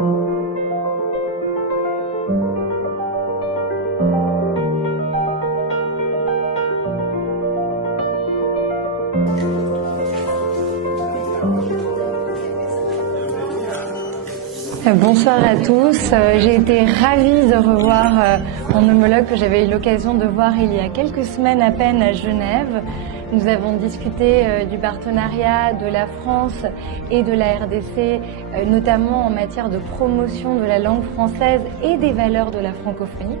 Bonsoir à tous. J'ai été ravie de revoir mon homologue que j'avais eu l'occasion de voir il y a quelques semaines à peine à Genève. Nous avons discuté du partenariat de la France et de la RDC, notamment en matière de promotion de la langue française et des valeurs de la francophonie.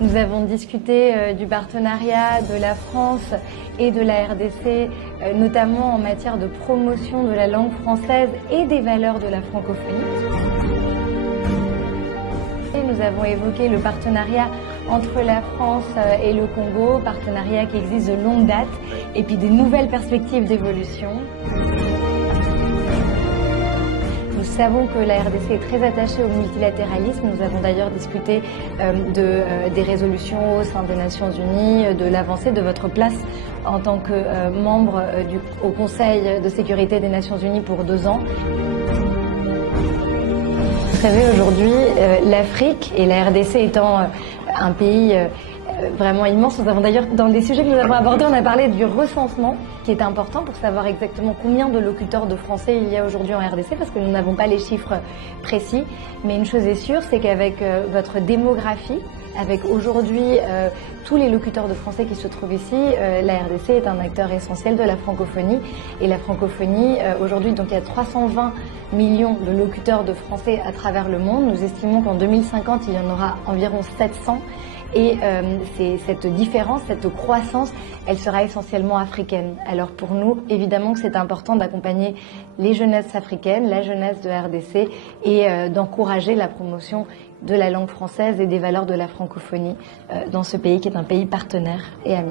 Nous avons discuté du partenariat de la France et de la RDC, notamment en matière de promotion de la langue française et des valeurs de la francophonie. Et nous avons évoqué le partenariat entre la France et le Congo, partenariat qui existe de longue date, et puis des nouvelles perspectives d'évolution. Nous savons que la RDC est très attachée au multilatéralisme. Nous avons d'ailleurs discuté des résolutions au sein des Nations Unies, de l'avancée de votre place en tant que membre au Conseil de sécurité des Nations Unies pour 2 ans. Vous savez, aujourd'hui, l'Afrique et la RDC étant un pays vraiment immense. Nous avons d'ailleurs, dans les sujets que nous avons abordés, on a parlé du recensement, qui est important pour savoir exactement combien de locuteurs de français il y a aujourd'hui en RDC, parce que nous n'avons pas les chiffres précis. Mais une chose est sûre, c'est qu'avec votre démographie, avec aujourd'hui tous les locuteurs de français qui se trouvent ici, la RDC est un acteur essentiel de la francophonie. Et la francophonie, aujourd'hui, donc il y a 320 millions de locuteurs de français à travers le monde. Nous estimons qu'en 2050, il y en aura environ 700. Et cette différence, cette croissance, elle sera essentiellement africaine. Alors pour nous, évidemment que c'est important d'accompagner les jeunesses africaines, la jeunesse de RDC et d'encourager la promotion de la langue française et des valeurs de la francophonie dans ce pays qui est un pays partenaire et ami.